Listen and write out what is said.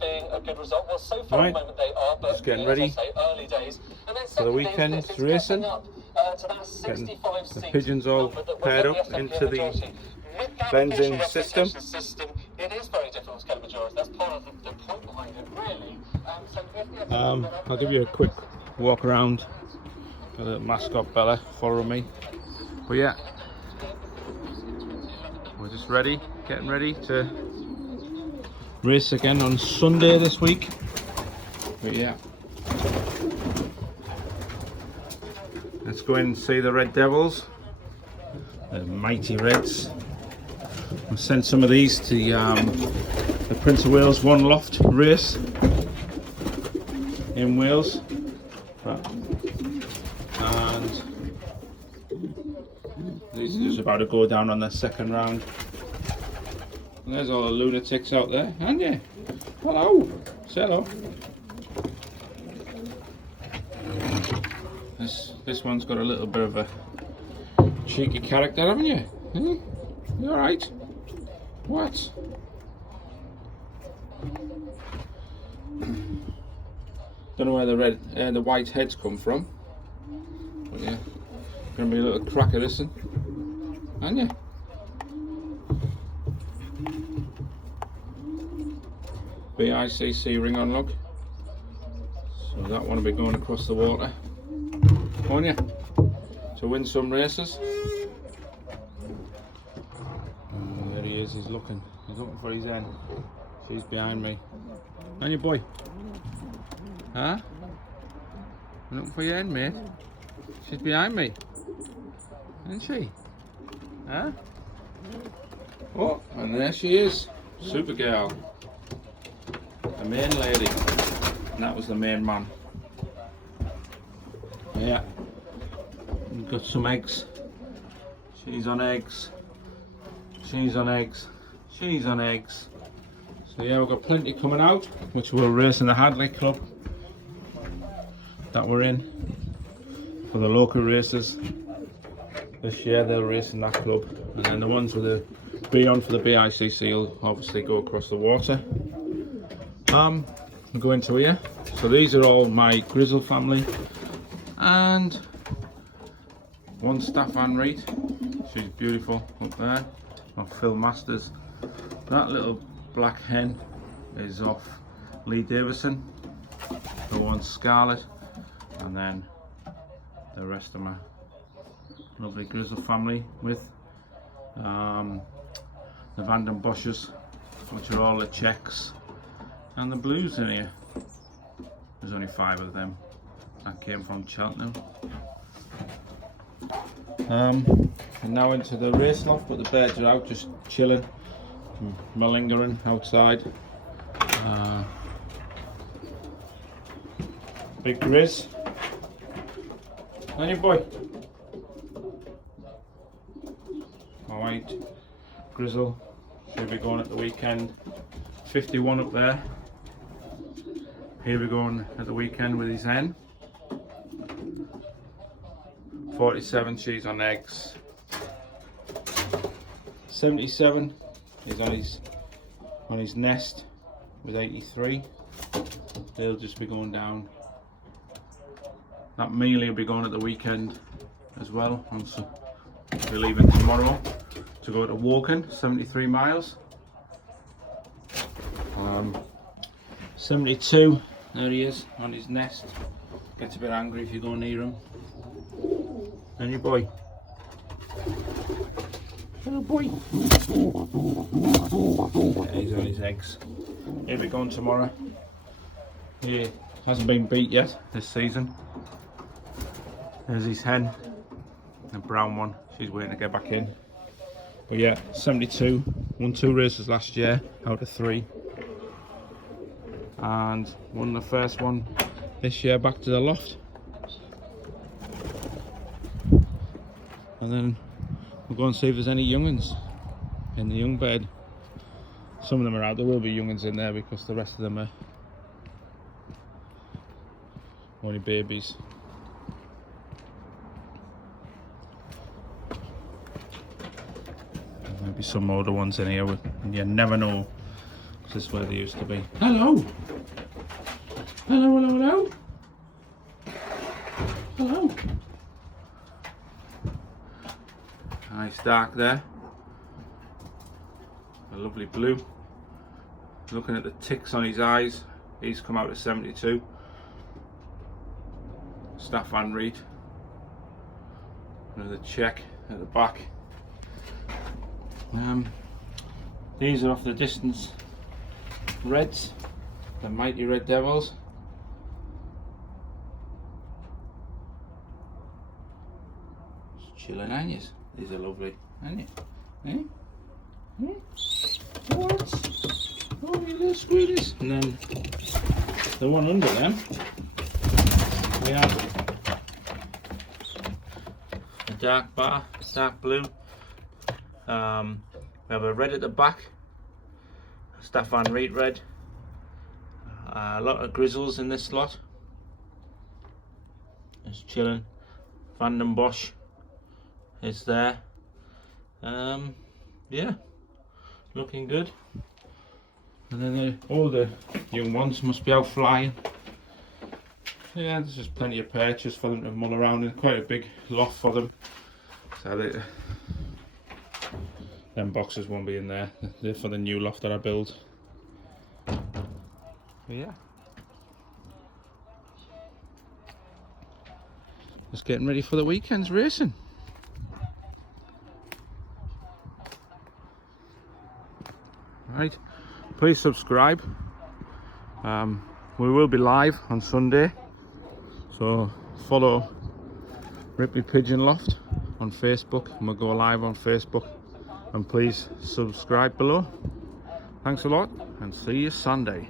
being a good result. Well, so far at the moment they are, but just getting ready as I say, early days. And then for the weekend's racing. Getting the pigeons all paired up into the benzene system. It is very difficult to get a majority. That's part of the point behind it, really. I'll give you a quick walk around. Got a mascot Bella following me. But yeah, we're just ready, getting ready to race again on Sunday this week. But yeah, let's go in and see the Red Devils, the mighty Reds. I sent some of these to the Prince of Wales One Loft race in Wales, and these are just about to go down on their second round. And there's all the lunatics out there, aren't you? Hello, say hello. This one's got a little bit of a cheeky character, haven't you? You alright? What? Don't know where the white heads come from, but yeah, gonna be a little crack of this one, aren't you? BICC ring on lug, so that one will be going across the water, won't you? To win some races. There he is. He's looking for his end. She's behind me. And your boy? Huh? I'm looking for your end, mate. She's behind me, isn't she? Huh? Oh, and there she is, Supergirl, the main lady, and that was the main man. Yeah, we've got some eggs. She's on eggs. She's on eggs. She's on eggs. So yeah, we've got plenty coming out, which we'll race in the Hadley Club that we're in for the local races. This year they'll race in that club, and then the ones with the beyond for the BICC will obviously go across the water. We'll go into here. So these are all my Grizzle family, and one Staffan Reed. She's beautiful up there. Off Phil Masters. That little black hen is off Lee Davison. The one Scarlet, and then the rest of my lovely Grizzle family with the Vanden Bosches, which are all the Czechs, and the Blues in here. There's only 5 of them. That came from Cheltenham. And now into the race loft, but the birds are out just chilling, malingering outside. Big Grizz. And your boy. My white Grizzle should be going at the weekend. 51 up there. Here we're going at the weekend with his hen. 47, she's on eggs. 77 is on his nest with 83. They'll just be going down. That mealy will be going at the weekend as well. We're leaving tomorrow to go to Woking, 73 miles. 72, there he is on his nest. Gets a bit angry if you go near him. And your boy. Little boy. Yeah, he's on his eggs. He'll be going tomorrow. He hasn't been beat yet this season. There's his hen, the brown one. She's waiting to get back in. But yeah, 72. Won 2 races last year out of 3. And won the first one this year back to the loft. And then we'll go and see if there's any young'uns in the young bed. Some of them are out. There will be young'uns in there because the rest of them are only babies. Maybe some older ones in here, you never know, Is this where they used to be? Hello! Hello, hello, hello! Hello! Nice dark there. A lovely blue. Looking at the ticks on his eyes, he's come out at 72. Staff Van Reed. Another check at the back. These are off the distance reds, the mighty red devils. Just chilling, aren't you? These are lovely, aren't you? Eh? Eh? What? Oh, you little sweeties. And then the one under them, we have a dark bar, dark blue. We have a red at the back, Staff Van Reed red. A lot of grizzles in this lot. Just chilling. Van den Bosch is there. Yeah, looking good. And then all the young ones must be out flying. Yeah, there's just plenty of perches for them to mull around in. Quite a big loft for them. So them boxes won't be in there. They're for the new loft that I build. But yeah. Just getting ready for the weekend's racing. Right, please subscribe. We will be live on Sunday, so follow Ripley Pigeon Loft on Facebook, and we'll go live on Facebook. And please subscribe below. Thanks a lot, and see you Sunday.